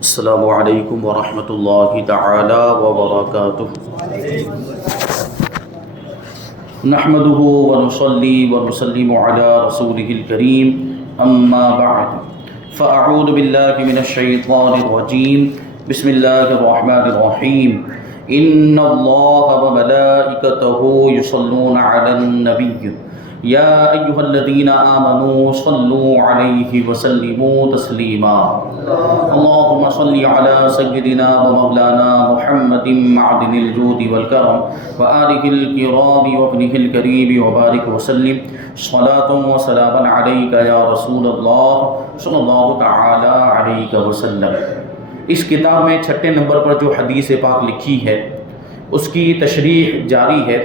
السلام علیکم ورحمۃ اللہ تعالی وبرکاتہ۔ نحمده ونصلي ونسلم على رسوله الكريم اما بعد فاعوذ باللہ من الشیطان الرجیم بسم اللہ الرحمن الرحیم ان اللہ وملائکته يصلون على النبی یا ایہا الذین آمنوا صلوا علیہ وسلموا تسلیما اللہم صل علی سیدنا ومولانا محمد معدن الجود والکرم وآلہ الکرام وابنہ الکریم وبارک وسلم صلاۃ وسلاما علیک یا رسول اللہ صلی اللہ تعالی علیہ وسلم۔ اس کتاب میں 6 نمبر پر جو حدیث پاک لکھی ہے اس کی تشریح جاری ہے۔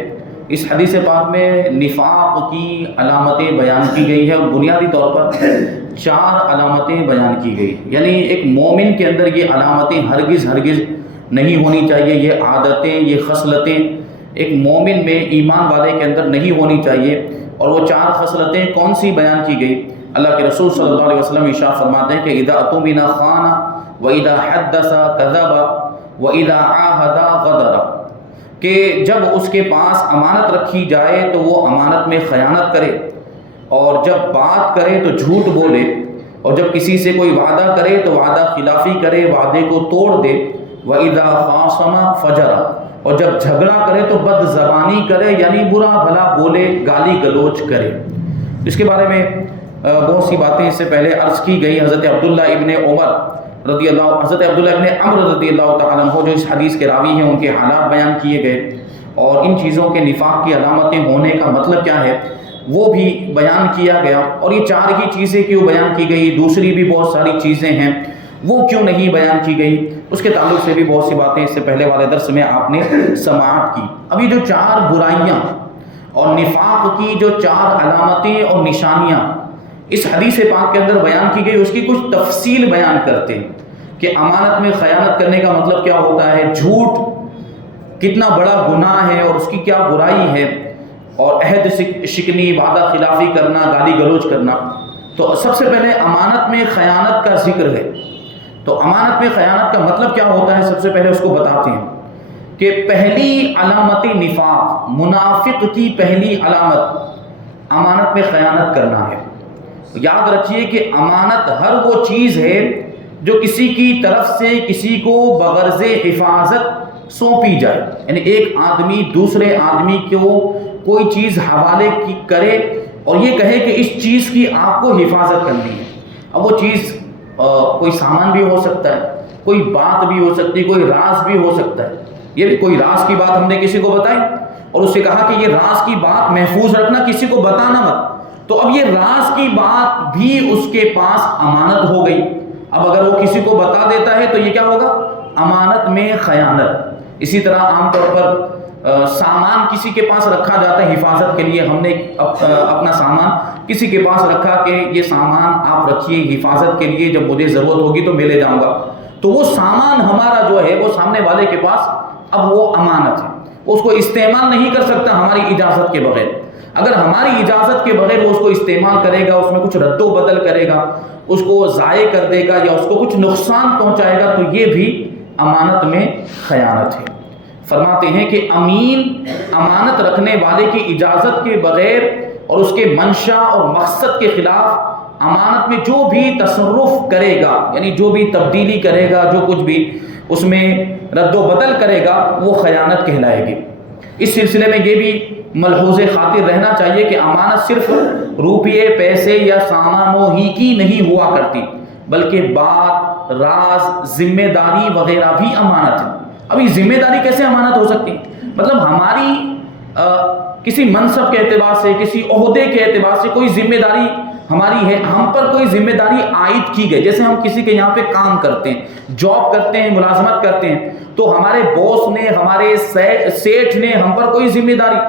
اس حدیث پاک میں نفاق کی علامتیں بیان کی گئی ہے اور بنیادی طور پر 4 علامتیں بیان کی گئی، یعنی ایک مومن کے اندر یہ علامتیں ہرگز نہیں ہونی چاہیے، یہ عادتیں، یہ خصلتیں ایک مومن میں، ایمان والے کے اندر نہیں ہونی چاہیے۔ اور وہ 4 خصلتیں کون سی بیان کی گئی؟ اللہ کے رسول صلی اللہ علیہ وسلم ارشاد فرماتے ہیں کہ اذا اؤتمن خان واذا حدث كذب واذا عاهد غدر، کہ جب اس کے پاس امانت رکھی جائے تو وہ امانت میں خیانت کرے، اور جب بات کرے تو جھوٹ بولے، اور جب کسی سے کوئی وعدہ کرے تو وعدہ خلافی کرے، وعدے کو توڑ دے، وَإِذَا خَاصَمَ فَجَرَ، اور جب جھگڑا کرے تو بد زبانی کرے، یعنی برا بھلا بولے، گالی گلوچ کرے۔ اس کے بارے میں بہت سی باتیں اس سے پہلے عرض کی گئی۔ حضرت عبداللہ ابن عمر رضی اللہ تعالیٰ عنہ جو اس حدیث کے راوی ہیں، ان کے حالات بیان کیے گئے، اور ان چیزوں کے نفاق کی علامتیں ہونے کا مطلب کیا ہے وہ بھی بیان کیا گیا۔ اور یہ 4 ہی چیزیں کیوں بیان کی گئی، دوسری بھی بہت ساری چیزیں ہیں وہ کیوں نہیں بیان کی گئی، اس کے تعلق سے بھی بہت سی باتیں اس سے پہلے والے درس میں آپ نے سماعت کی۔ اب یہ جو 4 برائیاں اور نفاق کی جو 4 علامتیں اور نشانیاں اس حدیث پاک کے اندر بیان کی گئی، اس کی کچھ تفصیل بیان کرتے ہیں کہ امانت میں خیانت کرنے کا مطلب کیا ہوتا ہے، جھوٹ کتنا بڑا گناہ ہے اور اس کی کیا برائی ہے، اور عہد شکنی، وعدہ خلافی کرنا، گالی گلوچ کرنا۔ تو سب سے پہلے امانت میں خیانت کا ذکر ہے۔ تو امانت میں خیانت کا مطلب کیا ہوتا ہے، سب سے پہلے اس کو بتاتے ہیں کہ پہلی علامت نفاق، منافق کی پہلی علامت امانت میں خیانت کرنا ہے۔ یاد رکھیے کہ امانت ہر وہ چیز ہے جو کسی کی طرف سے کسی کو بغرض حفاظت سونپی جائے، یعنی ایک آدمی دوسرے آدمی کو کوئی چیز حوالے کرے اور یہ کہے کہ اس چیز کی آپ کو حفاظت کرنی ہے۔ اب وہ چیز کوئی سامان بھی ہو سکتا ہے، کوئی بات بھی ہو سکتی ہے، کوئی راز بھی ہو سکتا ہے۔ یہ بھی کوئی راز کی بات ہم نے کسی کو بتائی اور اس سے کہا کہ یہ راز کی بات محفوظ رکھنا، کسی کو بتانا مت، تو اب یہ راز کی بات بھی اس کے پاس امانت ہو گئی۔ اب اگر وہ کسی کو بتا دیتا ہے تو یہ کیا ہوگا، امانت میں خیانت۔ اسی طرح عام طور پر سامان کسی کے پاس رکھا جاتا ہے حفاظت کے لیے، ہم نے اپنا سامان کسی کے پاس رکھا کہ یہ سامان آپ رکھیے حفاظت کے لیے، جب مجھے ضرورت ہوگی تو میں لے جاؤں گا۔ تو وہ سامان ہمارا جو ہے وہ سامنے والے کے پاس اب وہ امانت ہے، اس کو استعمال نہیں کر سکتا ہماری اجازت کے بغیر۔ اگر ہماری اجازت کے بغیر وہ اس کو استعمال کرے گا، اس میں کچھ رد و بدل کرے گا، اس کو ضائع کر دے گا یا اس کو کچھ نقصان پہنچائے گا، تو یہ بھی امانت میں خیانت ہے۔ فرماتے ہیں کہ امین امانت رکھنے والے کی اجازت کے بغیر اور اس کے منشا اور مقصد کے خلاف امانت میں جو بھی تصرف کرے گا، یعنی جو بھی تبدیلی کرے گا، جو کچھ بھی اس میں رد و بدل کرے گا، وہ خیانت کہلائے گی۔ اس سلسلے میں یہ بھی ملحوظ خاطر رہنا چاہیے کہ امانت صرف روپیے، پیسے یا سامانوں ہی کی نہیں ہوا کرتی، بلکہ بات، راز، ذمہ داری وغیرہ بھی امانت ہے۔ اب یہ ذمہ داری کیسے امانت ہو سکتی ہے؟ مطلب ہماری کسی منصب کے اعتبار سے، کسی عہدے کے اعتبار سے کوئی ذمہ داری ہماری ہے، ہم پر کوئی ذمہ داری عائد کی گئی، جیسے ہم کسی کے یہاں پہ کام کرتے ہیں، جاب کرتے ہیں، ملازمت کرتے ہیں، تو ہمارے باس نے، ہمارے سیٹھ نے ہم پر کوئی ذمہ داری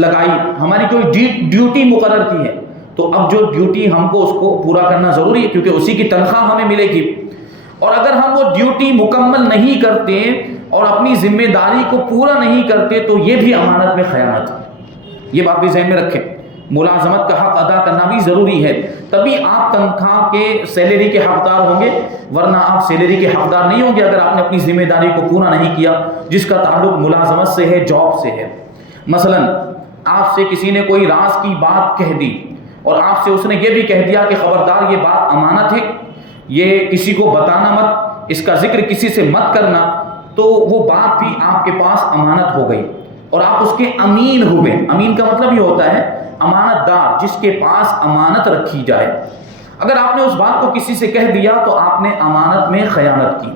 لگائی، ہماری کوئی ڈیوٹی مقرر کی ہے، تو اب جو ڈیوٹی ہم کو اس کو پورا کرنا ضروری ہے، کیونکہ اسی کی تنخواہ ہمیں ملے گی۔ اور اگر ہم وہ ڈیوٹی مکمل نہیں کرتے اور اپنی ذمہ داری کو پورا نہیں کرتے تو یہ بھی امانت میں خیانت ہے۔ یہ بات بھی ذہن میں رکھیں ملازمت کا حق ادا کرنا بھی ضروری ہے، تبھی آپ تنخواہ کے سیلری کے حقدار ہوں گے، ورنہ آپ سیلری کے حقدار نہیں ہوں گے اگر آپ نے اپنی ذمہ داری کو پورا نہیں کیا جس کا تعلق ملازمت سے ہے، جاب سے ہے۔ مثلا آپ سے کسی نے کوئی راز کی بات کہہ دی اور آپ سے اس نے یہ بھی کہہ دیا کہ خبردار یہ بات امانت ہے، یہ کسی کو بتانا مت، اس کا ذکر کسی سے مت کرنا، تو وہ بات بھی آپ کے پاس امانت ہو گئی اور آپ اس کے امین ہوئے۔ امین کا مطلب یہ ہوتا ہے امانت دار، جس کے پاس امانت رکھی جائے۔ اگر آپ نے اس بات کو کسی سے کہہ دیا تو آپ نے امانت میں خیانت کی۔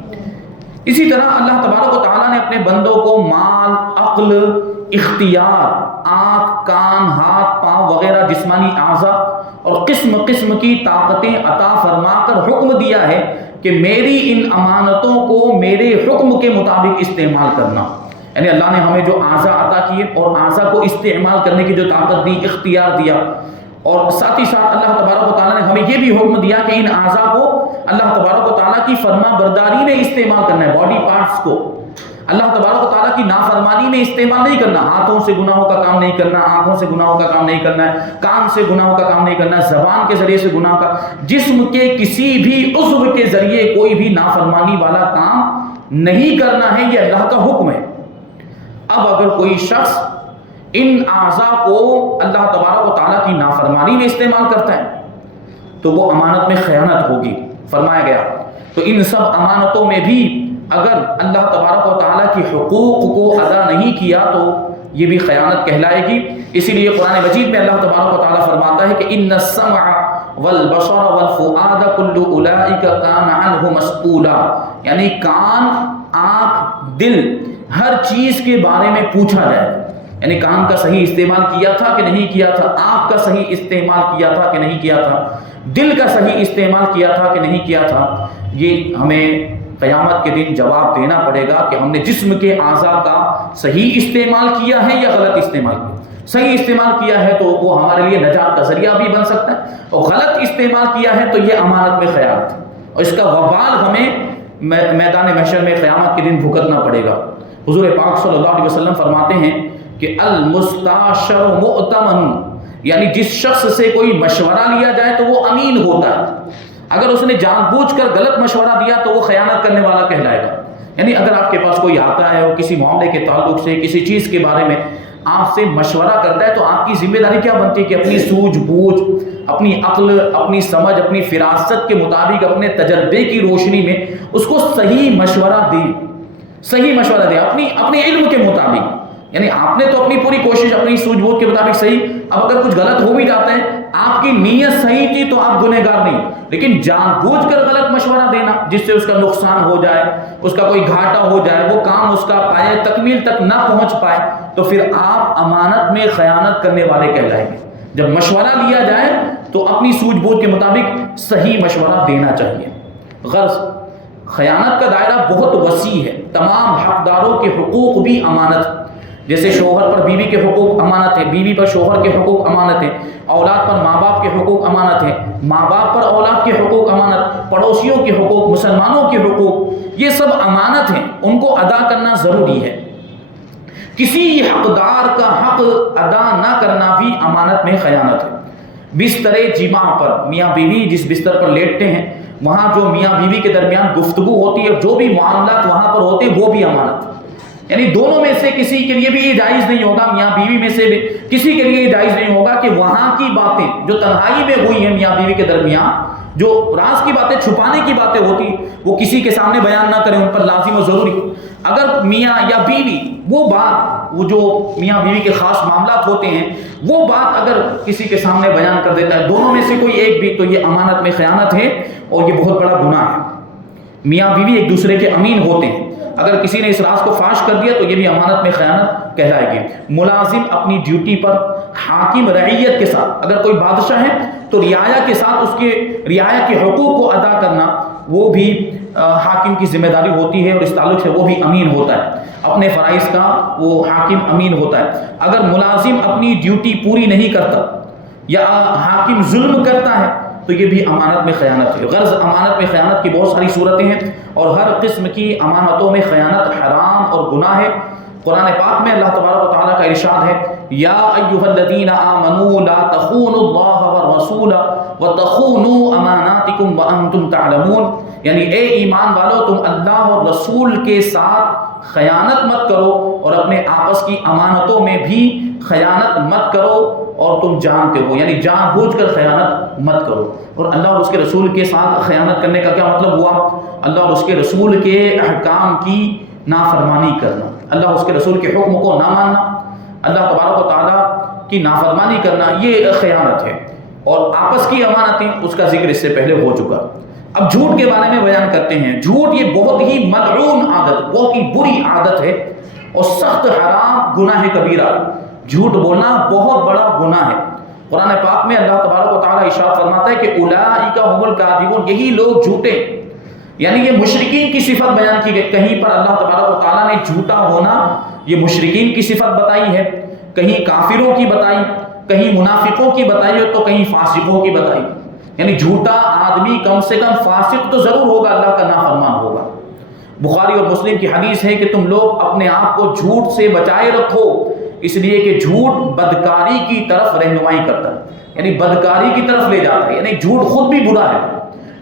اسی طرح اللہ تبارک و تعالیٰ نے اپنے بندوں کو مال، عقل، اختیار، آنکھ، کان، ہاتھ، پاؤں وغیرہ جسمانی اعضاء اور قسم قسم کی طاقتیں عطا فرما کر حکم دیا ہے کہ میری ان امانتوں کو میرے حکم کے مطابق استعمال کرنا۔ یعنی اللہ نے ہمیں جو اعضاء عطا کیے اور اعضاء کو استعمال کرنے کی جو طاقت دی، اختیار دیا، اور ساتھ ہی ساتھ اللہ تبارک و تعالیٰ نے ہمیں یہ بھی حکم دیا کہ ان اعضاء کو اللہ تبارک و تعالیٰ کی فرما برداری میں استعمال کرنا ہے۔ باڈی پارٹس کو اللہ تبارک و تعالیٰ کی نافرمانی میں استعمال نہیں کرنا، ہاتھوں سے گناہوں کا کام نہیں کرنا، آنکھوں سے گناہوں کا کام نہیں کرنا ہے، کان سے گناہوں کا کام نہیں کرنا ہے، زبان کے ذریعے سے گناہ کا، جسم کے کسی بھی عضو کے ذریعے کوئی بھی نافرمانی والا کام نہیں کرنا ہے، یہ اللہ کا حکم ہے۔ اب اگر کوئی شخص ان اعضاء کو اللہ تبارک و تعالیٰ کی نافرمانی میں استعمال کرتا ہے تو وہ امانت میں خیانت ہوگی، فرمایا گیا۔ تو ان سب امانتوں میں بھی اگر اللہ تبارک و تعالیٰ کی حقوق کو ادا نہیں کیا تو یہ بھی خیانت کہلائے گی۔ اسی لیے قرآن مجید میں اللہ تبارک و تعالیٰ فرماتا ہے کہ ان السمع والبصر والفؤاد کل اولئک کان عنہ مسئولا، یعنی کان، آنکھ، دل، ہر چیز کے بارے میں پوچھا جائے۔ یعنی کان کا صحیح استعمال کیا تھا کہ نہیں کیا تھا، آنکھ کا صحیح استعمال کیا تھا کہ نہیں کیا تھا، دل کا صحیح استعمال کیا تھا کہ نہیں کیا تھا، یہ ہمیں قیامت کے دن جواب دینا پڑے گا کہ ہم نے جسم کے اعضاء کا صحیح استعمال کیا ہے یا غلط استعمال کیا۔ صحیح استعمال کیا ہے تو وہ ہمارے لیے نجات کا ذریعہ بھی بن سکتا ہے، اور غلط استعمال کیا ہے تو یہ امانت میں خیانت ہے، اور اس کا وبال ہمیں میدان محشر میں قیامت کے دن بھگتنا پڑے گا۔ حضور پاک صلی اللہ علیہ وسلم فرماتے ہیں کہ المستاشر مؤتمن، یعنی جس شخص سے کوئی مشورہ لیا جائے تو وہ امین ہوتا ہے، اگر اس نے جان بوجھ کر غلط مشورہ دیا تو وہ خیانت کرنے والا کہلائے گا۔ یعنی اگر آپ کے پاس کوئی آتا ہے اور کسی معاملے کے تعلق سے کسی چیز کے بارے میں آپ سے مشورہ کرتا ہے تو آپ کی ذمہ داری کیا بنتی ہے کہ اپنی سوجھ بوجھ، اپنی عقل، اپنی سمجھ، اپنی فراست کے مطابق، اپنے تجربے کی روشنی میں اس کو صحیح مشورہ دے، صحیح مشورہ دے اپنے علم کے مطابق۔ یعنی آپ نے تو اپنی پوری کوشش اپنی سوجھ بوجھ کے مطابق صحیح، اب اگر کچھ غلط ہو بھی جاتا ہے، آپ کی نیت صحیح تھی تو آپ گنہگار نہیں، لیکن جان بوجھ کر غلط مشورہ دینا جس سے اس کا نقصان ہو جائے، اس کا کوئی گھاٹا ہو جائے، وہ کام اس کا پائے تکمیل تک نہ پہنچ پائے، تو پھر آپ امانت میں خیانت کرنے والے کہلائیں گے۔ جب مشورہ لیا جائے تو اپنی سوجھ بوجھ کے مطابق صحیح مشورہ دینا چاہیے۔ غرض خیانت کا دائرہ بہت وسیع ہے، تمام حقداروں کے حقوق بھی امانت، جیسے شوہر پر بیوی کے حقوق امانت ہے، بیوی پر شوہر کے حقوق امانت ہے، اولاد پر ماں باپ کے حقوق امانت ہے، ماں باپ پر اولاد کے حقوق امانت، پڑوسیوں کے حقوق، مسلمانوں کے حقوق، یہ سب امانت ہیں، ان کو ادا کرنا ضروری ہے۔ کسی حقدار کا حق ادا نہ کرنا بھی امانت میں خیانت ہے۔ بستر جماع پر میاں بیوی جس بستر پر لیٹتے ہیں وہاں جو میاں بیوی کے درمیان گفتگو ہوتی ہے، جو بھی معاملات وہاں پر ہوتے ہیں وہ بھی امانت ہے۔ یعنی دونوں میں سے کسی کے لیے بھی یہ جائز نہیں ہوگا، میاں بیوی میں سے بھی کسی کے لیے یہ جائز نہیں ہوگا کہ وہاں کی باتیں جو تنہائی میں ہوئی ہیں میاں بیوی کے درمیان، جو راز کی باتیں، چھپانے کی باتیں ہوتی، وہ کسی کے سامنے بیان نہ کریں، ان پر لازم و ضروری۔ اگر میاں یا بیوی وہ بات، وہ جو میاں بیوی کے خاص معاملات ہوتے ہیں، وہ بات اگر کسی کے سامنے بیان کر دیتا ہے، دونوں میں سے کوئی ایک بھی، تو یہ امانت میں خیانت ہے اور یہ بہت بڑا گناہ ہے۔ میاں بیوی ایک دوسرے کے امین ہوتے ہیں، اگر کسی نے اس راز کو فاش کر دیا تو یہ بھی امانت میں خیانت کہلائے گی۔ ملازم اپنی ڈیوٹی پر حاکم رعیت کے ساتھ، اگر کوئی بادشاہ ہے تو رعایا کے ساتھ اس کے رعایا کے حقوق کو ادا کرنا وہ بھی حاکم کی ذمہ داری ہوتی ہے، اور اس تعلق سے وہ بھی امین ہوتا ہے، اپنے فرائض کا وہ حاکم امین ہوتا ہے۔ اگر ملازم اپنی ڈیوٹی پوری نہیں کرتا یا حاکم ظلم کرتا ہے تو یہ بھی امانت میں خیانت ہے۔ غرض امانت میں خیانت کی بہت ساری صورتیں ہیں، اور ہر قسم کی امانتوں میں خیانت حرام اور گناہ ہے۔ قرآن پاک میں اللہ تبارک و تعالیٰ کا ارشاد ہے یا ایھا الذین آمنوا لا تخونوا اللہ والرسول وتخونوا اماناتکم وانتم تعلمون، یعنی اے ایمان والو تم اللہ اور رسول کے ساتھ خیانت مت کرو اور اپنے آپس کی امانتوں میں بھی خیانت مت کرو اور تم جانتے ہو، یعنی جان بوجھ کر خیانت مت کرو۔ اور اللہ اور اس کے رسول کے ساتھ خیانت کرنے کا کیا مطلب ہوا؟ اللہ اور اس کے رسول کے احکام کی نافرمانی کرنا، اللہ اور اس کے رسول کے حکم کو نہ ماننا، اللہ تبارک و تعالیٰ کی نافرمانی کرنا، یہ خیانت ہے۔ اور آپس کی امانتیں، اس کا ذکر اس سے پہلے ہو چکا۔ اب جھوٹ کے بارے میں بیان کرتے ہیں۔ جھوٹ یہ بہت ہی ملعون عادت، بہت ہی بری عادت ہے اور سخت حرام گناہ کبیرہ۔ جھوٹ بولنا بہت بڑا گناہ ہے۔ قرآن پاک میں اللہ تبارک و تعالیٰ ارشاد فرماتا ہے کہ اولئک هم الکاذبون، یہی لوگ جھوٹے، یعنی یہ مشرکین کی صفت بیان کی گئی۔ کہیں پر اللہ تبارک و تعالیٰ نے جھوٹا ہونا یہ مشرکین کی صفت بتائی ہے، کہیں کافروں کی بتائی، کہیں منافقوں کی بتائی ہے، تو کہیں فاسقوں کی بتائی۔ یعنی جھوٹا آدمی کم سے کم فاسق تو ضرور ہوگا، اللہ کا نافرمان ہوگا۔ بخاری اور مسلم کی حدیث ہے کہ تم لوگ اپنے آپ کو جھوٹ سے بچائے رکھو، اس لیے کہ جھوٹ بدکاری کی طرف رہنمائی کرتا ہے، یعنی بدکاری کی طرف لے جاتا ہے۔ یعنی جھوٹ خود بھی برا ہے،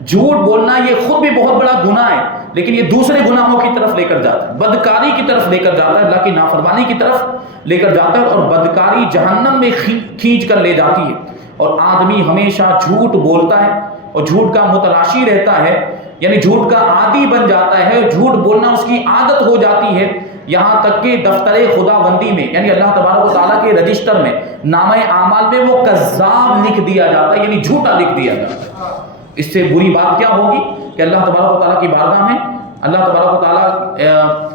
جھوٹ بولنا یہ خود بھی بہت بڑا گناہ ہے، لیکن یہ دوسرے گناہوں کی طرف لے کر جاتا ہے، بدکاری کی طرف لے کر جاتا ہے، اللہ کی نافرمانی کی طرف لے کر جاتا ہے، اور بدکاری جہنم میں کھینچ کر لے جاتی ہے۔ اور آدمی ہمیشہ جھوٹ بولتا ہے اور جھوٹ کا متلاشی رہتا ہے، یعنی جھوٹ کا عادی بن جاتا ہے، جھوٹ بولنا اس کی عادت ہو جاتی ہے، یہاں تک کہ دفتر خداوندی میں، یعنی اللہ تبارک و تعالیٰ کے رجسٹر میں، نامہ اعمال میں وہ کذاب لکھ دیا جاتا ہے، یعنی جھوٹا لکھ دیا جاتا ہے۔ اس سے بری بات کیا ہوگی کہ اللہ تبارک و تعالیٰ کی بارگاہ میں، اللہ تبارک و تعالیٰ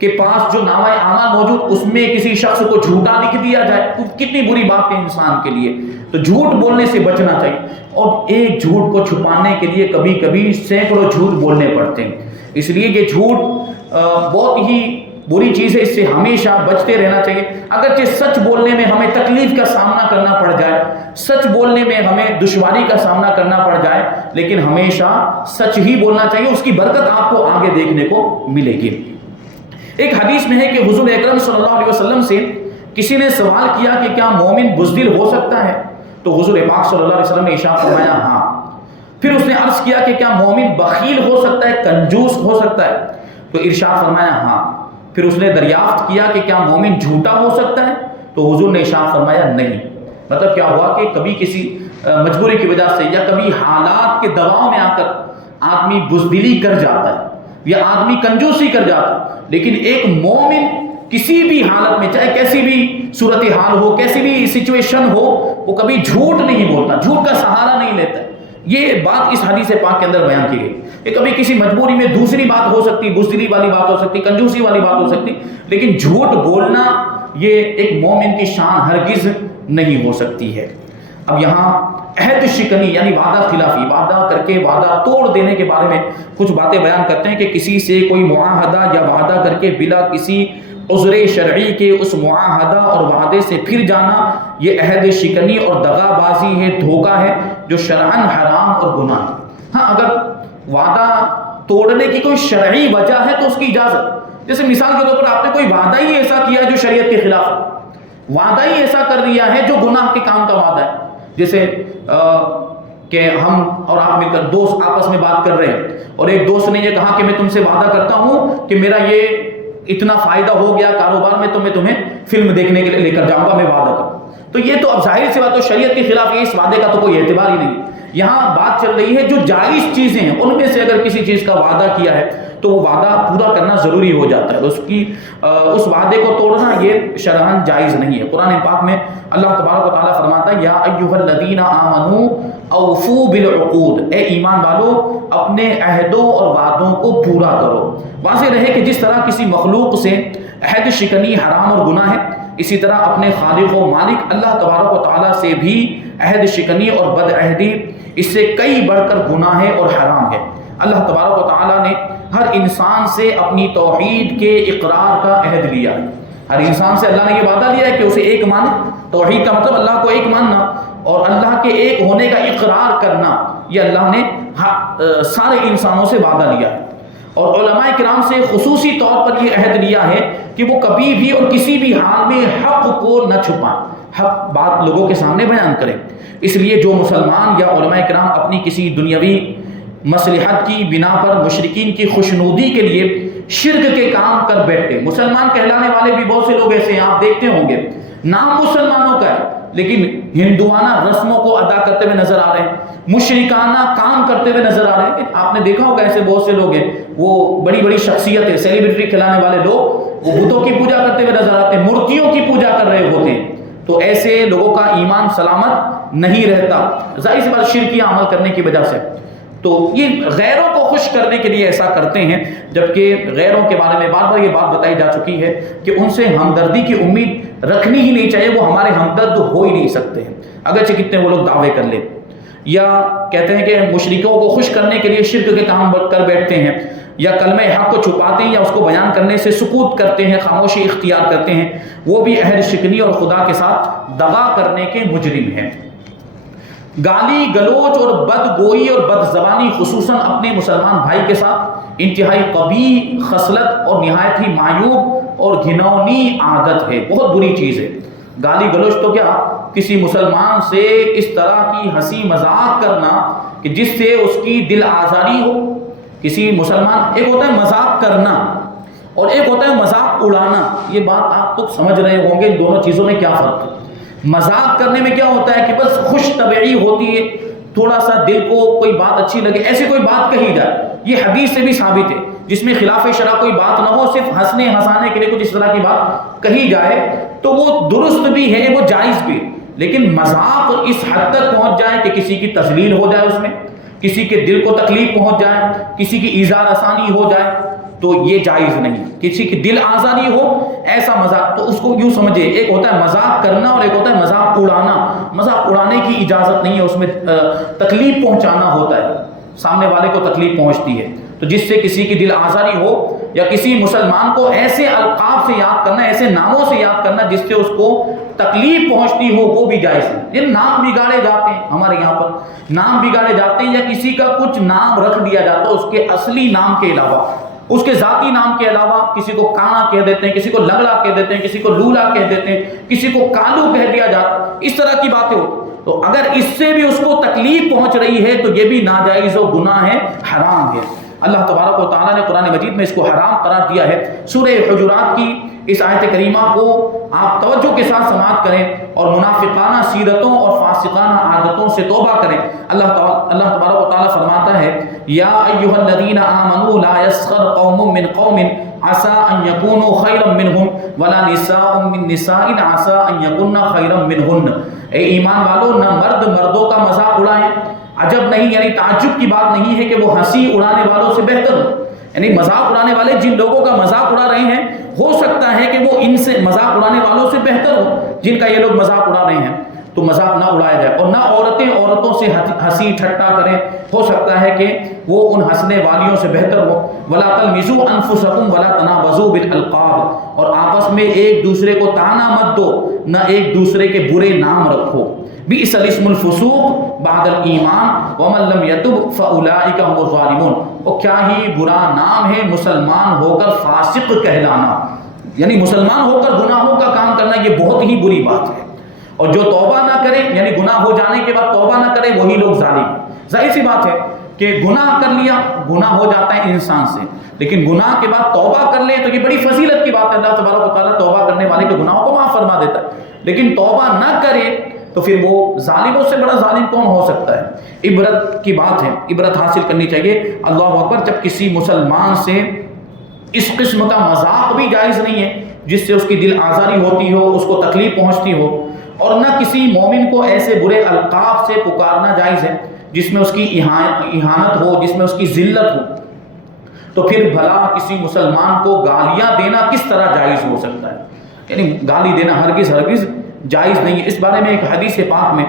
کے پاس جو نامہ اعمال موجود، اس میں کسی شخص کو جھوٹا لکھ دیا جائے، تو کتنی بری بات ہے انسان کے لیے۔ تو جھوٹ بولنے سے بچنا چاہیے، اور ایک جھوٹ کو چھپانے کے لیے کبھی کبھی سینکڑوں جھوٹ بولنے پڑتے ہیں، اس لیے کہ جھوٹ بہت ہی بری چیز ہے، اس سے ہمیشہ بچتے رہنا چاہیے۔ اگرچہ سچ بولنے میں ہمیں تکلیف کا سامنا کرنا پڑ جائے، سچ بولنے میں ہمیں دشواری کا سامنا کرنا پڑ جائے، لیکن ہمیشہ سچ ہی بولنا چاہیے، اس کی برکت آپ کو آگے دیکھنے کو ملے گی۔ ایک حدیث میں ہے کہ حضور اکرم صلی اللہ علیہ وسلم سے کسی نے سوال کیا کہ کیا مومن بزدل ہو سکتا ہے؟ تو حضور پاک صلی اللہ علیہ وسلم نے ارشاد فرمایا ہاں۔ پھر اس نے عرض کیا کہ کیا مومن بخیل ہو سکتا ہے، کنجوس ہو سکتا ہے؟ تو ارشاد فرمایا ہاں۔ پھر اس نے دریافت کیا کہ کیا مومن جھوٹا ہو سکتا ہے؟ تو حضور نے ارشاد فرمایا نہیں۔ مطلب کیا ہوا کہ کبھی کسی مجبوری کی وجہ سے یا کبھی حالات کے دباؤ میں آ کر آدمی بزدلی کر جاتا ہے یا آدمی کنجوسی کر جاتا ہے، لیکن ایک مومن کسی بھی حالت میں، چاہے کیسی بھی صورتحال ہو، کیسی بھی سچویشن ہو، وہ کبھی جھوٹ نہیں بولتا، جھوٹ کا سہارا نہیں لیتا۔ یہ بات اس حدیث پاک کے اندر بیان کی گئی کہ کبھی کسی مجبوری میں دوسری بات ہو سکتی، بزدلی والی بات ہو سکتی، کنجوسی والی بات ہو سکتی، لیکن جھوٹ بولنا یہ ایک مومن کی شان ہرگز نہیں ہو سکتی ہے۔ اب یہاں عہد شکنی یعنی وعدہ خلافی، وعدہ کر کے وعدہ توڑ دینے کے بارے میں کچھ باتیں بیان کرتے ہیں کہ کسی سے کوئی معاہدہ یا وعدہ کر کے بلا کسی عذر شرعی کے اس معاہدہ اور وعدے سے پھر جانا، یہ عہد شکنی اور دغا بازی ہے، دھوکہ ہے، جو شرعاً حرام اور گناہ ہے۔ ہاں اگر وعدہ توڑنے کی کوئی شرعی وجہ ہے تو اس کی اجازت، جیسے مثال کے طور پر آپ نے کوئی وعدہ ہی ایسا کیا جو شریعت کے خلاف ہے، وعدہ ہی ایسا کر دیا ہے جو گناہ کے کام کا وعدہ ہے، جیسے کہ ہم اور آپ مل کر دوست آپس میں بات کر رہے ہیں اور ایک دوست نے یہ کہا کہ میں تم سے وعدہ کرتا ہوں کہ میرا یہ اتنا فائدہ ہو گیا کاروبار میں تو میں تمہیں فلم دیکھنے کے لیے لے کر جاؤں گا، میں وعدہ کروں۔ تو یہ تو اب ظاہر سی بات تو شریعت کے خلاف ہے، اس وعدے کا تو کوئی اعتبار ہی نہیں۔ یہاں بات چل رہی ہے جو جائز چیزیں ہیں ان میں سے اگر کسی چیز کا وعدہ کیا ہے تو وہ وعدہ پورا کرنا ضروری ہو جاتا ہے، اس وعدے کو توڑنا یہ شرعاً جائز نہیں ہے۔ قرآن پاک میں اللہ تبارک و تعالیٰ فرماتا ہے یا ایھا الذین آمنوا اوفوا بالعقود، اے ایمان والو اپنے عہدوں اور وعدوں کو پورا کرو۔ واضح رہے کہ جس طرح کسی مخلوق سے عہد شکنی حرام اور گناہ ہے، اسی طرح اپنے خالق و مالک اللہ تبارک و تعالیٰ سے بھی عہد شکنی اور بد عہدی اس سے کئی بڑھ کر گناہ ہے اور حرام ہے۔ اللہ تبارک و تعالیٰ نے ہر انسان سے اپنی توحید کے اقرار کا عہد لیا ہے، ہر انسان سے اللہ نے یہ وعدہ لیا ہے کہ اسے ایک مانے۔ توحید کا مطلب اللہ کو ایک ماننا اور اللہ کے ایک ہونے کا اقرار کرنا، یہ اللہ نے سارے انسانوں سے وعدہ لیا ہے۔ اور علماء کرام سے خصوصی طور پر یہ عہد لیا ہے کہ وہ کبھی بھی اور کسی بھی حال میں حق کو نہ چھپائیں، حق بات لوگوں کے سامنے بیان کریں۔ اس لیے جو مسلمان یا علماء کرام اپنی کسی دنیاوی مصلحت کی بنا پر مشرکین کی خوشنودی کے لیے شرک کے کام کر بیٹھتے، مسلمان کہلانے والے بھی بہت سے لوگ ایسے ہیں، آپ دیکھتے ہوں گے نام مسلمانوں کا ہے لیکن ہندوانہ رسموں کو ادا کرتے ہوئے نظر آ رہے ہیں، مشرکانہ کام کرتے ہوئے نظر آ رہے ہیں۔ آپ نے دیکھا ہوگا ایسے بہت سے لوگ ہیں، وہ بڑی بڑی شخصیتیں، سیلیبریٹی کھلانے والے لوگ، وہ بتوں کی پوجا کرتے ہوئے نظر آتے ہیں، مورتیوں کی پوجا کر رہے ہوتے ہیں۔ تو ایسے لوگوں کا ایمان سلامت نہیں رہتا، ظاہر سی بات شرکیہ عمل کرنے کی وجہ سے۔ تو یہ غیروں کو خوش کرنے کے لیے ایسا کرتے ہیں، جبکہ غیروں کے بارے میں بار بار یہ بات بتائی جا چکی ہے کہ ان سے ہمدردی کی امید رکھنی ہی نہیں چاہیے، وہ ہمارے ہمدرد ہو ہی نہیں سکتے ہیں، اگرچہ کتنے وہ لوگ دعوے کر لیں۔ یا کہتے ہیں کہ مشرکوں کو خوش کرنے کے لیے شرک کے کام کر بیٹھتے ہیں، یا کلمہ حق کو چھپاتے ہیں یا اس کو بیان کرنے سے سکوت کرتے ہیں، خاموشی اختیار کرتے ہیں، وہ بھی عہد شکنی اور خدا کے ساتھ دغا کرنے کے مجرم ہیں۔ گالی گلوچ اور بد گوئی اور بد زبانی خصوصاً اپنے مسلمان بھائی کے ساتھ انتہائی قبیح خصلت اور نہایت ہی معیوب اور گھناؤنی عادت ہے، بہت بری چیز ہے۔ گالی گلوچ تو کیا، کسی مسلمان سے اس طرح کی ہنسی مذاق کرنا کہ جس سے اس کی دل آزاری ہو۔ کسی مسلمان، ایک ہوتا ہے مذاق کرنا اور ایک ہوتا ہے مذاق اڑانا، یہ بات آپ تو سمجھ رہے ہوں گے ان دونوں چیزوں میں کیا فرق ہے۔ مذاق کرنے میں کیا ہوتا ہے کہ بس خوش طبعی ہوتی ہے، تھوڑا سا دل کو کوئی بات اچھی لگے، ایسی کوئی بات کہی جائے، یہ حدیث سے بھی ثابت ہے، جس میں خلاف شرع کوئی بات نہ ہو، صرف ہنسنے ہنسانے کے لیے کچھ اس طرح کی بات کہی جائے تو وہ درست بھی ہے، وہ جائز بھی۔ لیکن مذاق اس حد تک پہنچ جائے کہ کسی کی تذلیل ہو جائے، اس میں کسی کے دل کو تکلیف پہنچ جائے، کسی کی ایذا رسانی ہو جائے، تو یہ جائز نہیں۔ کسی کی دل آزاری ہو ایسا مذاق، تو اس کو یوں سمجھے، ایک ہوتا ہے مذاق کرنا اور ایک ہوتا ہے مذاق اڑانا۔ مذاق اڑانے کی اجازت نہیں ہے، اس میں تکلیف پہنچانا ہوتا ہے، سامنے والے کو تکلیف پہنچتی ہے۔ تو جس سے کسی کی دل آزاری ہو یا کسی مسلمان کو ایسے القاب سے یاد کرنا، ایسے ناموں سے یاد کرنا جس سے اس کو تکلیف پہنچتی ہو، وہ بھی جائز ہے۔ یہ نام بگاڑے جاتے ہیں، ہمارے یہاں پر نام بگاڑے جاتے ہیں، یا کسی کا کچھ نام رکھ دیا جاتا ہے اس کے اصلی نام کے علاوہ، اس کے ذاتی نام کے علاوہ، کسی کو کانا کہہ دیتے ہیں، کسی کو لنگڑا کہہ دیتے ہیں، کسی کو لولا کہہ دیتے ہیں، کسی کو کالو کہہ دیا جاتا ہے، اس طرح کی باتیں ہوتی۔ تو اگر اس سے بھی اس کو تکلیف پہنچ رہی ہے تو یہ بھی ناجائز و گناہ ہے، حرام ہے۔ اللہ تبارک و تعالیٰ نے قرآن مجید میں اس کو حرام قرار دیا ہے۔ سورہ حجرات کی اس آیت کریمہ کو آپ توجہ کے ساتھ سماعت کریں اور منافقانہ سیرتوں اور فاسقانہ عادتوں سے توبہ کریں۔ اللہ تبارک و تعالیٰ فرماتا ہے، یا ایھا الذین آمنوا لا یسخر قوم من قوم عسى ان يكونوا خیرا منهم ولا نساء من نساء عسى ان يكن خیرا منهن۔ اے ایمان والو، نہ مرد مردوں کا مذاق اڑائیں، عجب نہیں، یعنی تعجب کی بات نہیں ہے کہ وہ ہنسی اڑانے والوں سے بہتر ہو، یعنی مذاق اڑانے والے جن لوگوں کا مذاق اڑا رہے ہیں ہو سکتا ہے کہ وہ ان سے مذاق اڑانے والوں سے بہتر ہو جن کا یہ لوگ مذاق اڑا رہے ہیں، تو مذاق نہ اڑایا جائے۔ اور نہ عورتیں عورتوں سے ہنسی ٹھٹا کریں، ہو سکتا ہے کہ وہ ان ہنسنے والیوں سے بہتر ہو۔ ولا تلمزوا انفسکم ولا تنابزوا بالالقاب، اور آپس میں ایک دوسرے کو طعنہ مت دو، نہ ایک دوسرے کے برے نام رکھو۔ بئس الاسم الفسوق بعد الایمان ومن لم یتب فاولئک هم الظالمون۔ اور کیا ہی برا نام ہے مسلمان ہو کر فاسق کہلانا، یعنی مسلمان ہو کر گناہوں کا کام کرنا، یہ بہت ہی بری بات ہے۔ اور جو توبہ نہ کرے، یعنی گناہ ہو جانے کے بعد توبہ نہ کرے، وہی لوگ ظالم۔ ظاہر سی بات ہے کہ گناہ کر لیا، گناہ ہو جاتا ہے انسان سے، لیکن گناہ کے بعد توبہ کر لے تو یہ بڑی فضیلت کی بات ہے۔ اللہ تبارک و تعالیٰ توبہ کرنے والے کے گناہوں کو معاف فرما دیتا ہے، لیکن توبہ نہ کرے تو پھر وہ ظالموں سے بڑا ظالم کون ہو سکتا ہے۔ عبرت کی بات ہے، عبرت حاصل کرنی چاہیے۔ اللہ اکبر، جب کسی مسلمان سے اس قسم کا مذاق بھی جائز نہیں ہے جس سے اس کی دل آزاری ہوتی ہو، اس کو تکلیف پہنچتی ہو، اور نہ کسی مومن کو ایسے برے القاب سے پکارنا جائز ہے جس میں اس کی اہانت ہو، جس میں اس کی ذلت ہو، تو پھر بھلا کسی مسلمان کو گالیاں دینا کس طرح جائز ہو سکتا ہے؟ یعنی گالی دینا ہرگز جائز نہیں ہے۔ اس بارے میں ایک حدیث پاک میں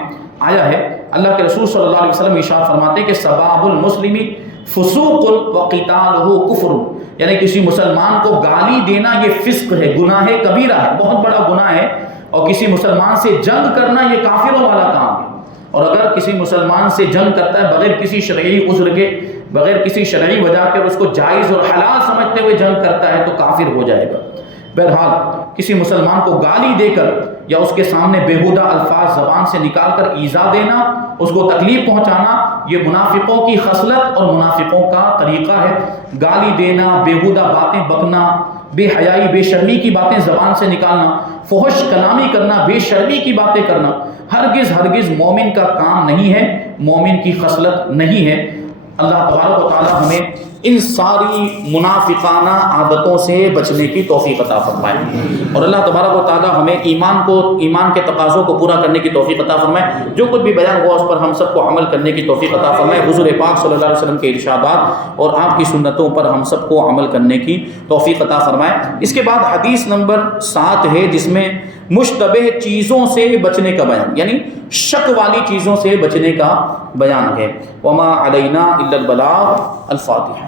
آیا ہے، اللہ کے رسول صلی اللہ علیہ وسلم ارشاد فرماتے ہیں کہ سباب المسلم فسوق وقتالہ کفر، یعنی کسی مسلمان کو گالی دینا یہ فسق ہے، گناہ کبیرہ ہے، بہت بڑا گناہ ہے، اور کسی مسلمان سے جنگ کرنا یہ کافروں والا کام ہے۔ اور اگر کسی مسلمان سے جنگ کرتا ہے بغیر کسی شرعی عذر کے، بغیر کسی شرعی وجہ کے، اور اس کو جائز اور حلال سمجھتے ہوئے جنگ کرتا ہے تو کافر ہو جائے گا۔ بہرحال کسی مسلمان کو گالی دے کر یا اس کے سامنے بیہودہ الفاظ زبان سے نکال کر ایذا دینا، اس کو تکلیف پہنچانا، یہ منافقوں کی خصلت اور منافقوں کا طریقہ ہے۔ گالی دینا، بیہودہ باتیں بکنا، بے حیائی بے شرمی کی باتیں زبان سے نکالنا، فحش کلامی کرنا، بے شرمی کی باتیں کرنا ہرگز مومن کا کام نہیں ہے، مومن کی خصلت نہیں ہے۔ اللہ تبارک و تعالی ہمیں ان ساری منافقانہ عادتوں سے بچنے کی توفیق عطا فرمائے، اور اللہ تبارک و تعالی ہمیں ایمان کے تقاضوں کو پورا کرنے کی توفیق عطا فرمائے۔ جو کچھ بھی بیان ہوا اس پر ہم سب کو عمل کرنے کی توفیق عطا فرمائے۔ حضور پاک صلی اللہ علیہ وسلم کے ارشادات اور آپ کی سنتوں پر ہم سب کو عمل کرنے کی توفیق عطا فرمائے۔ اس کے بعد حدیث نمبر 7 ہے جس میں مشتبہ چیزوں سے بچنے کا بیان، یعنی شک والی چیزوں سے بچنے کا بیان ہے۔ وما علینا الا البلاغ۔ الفاتحہ۔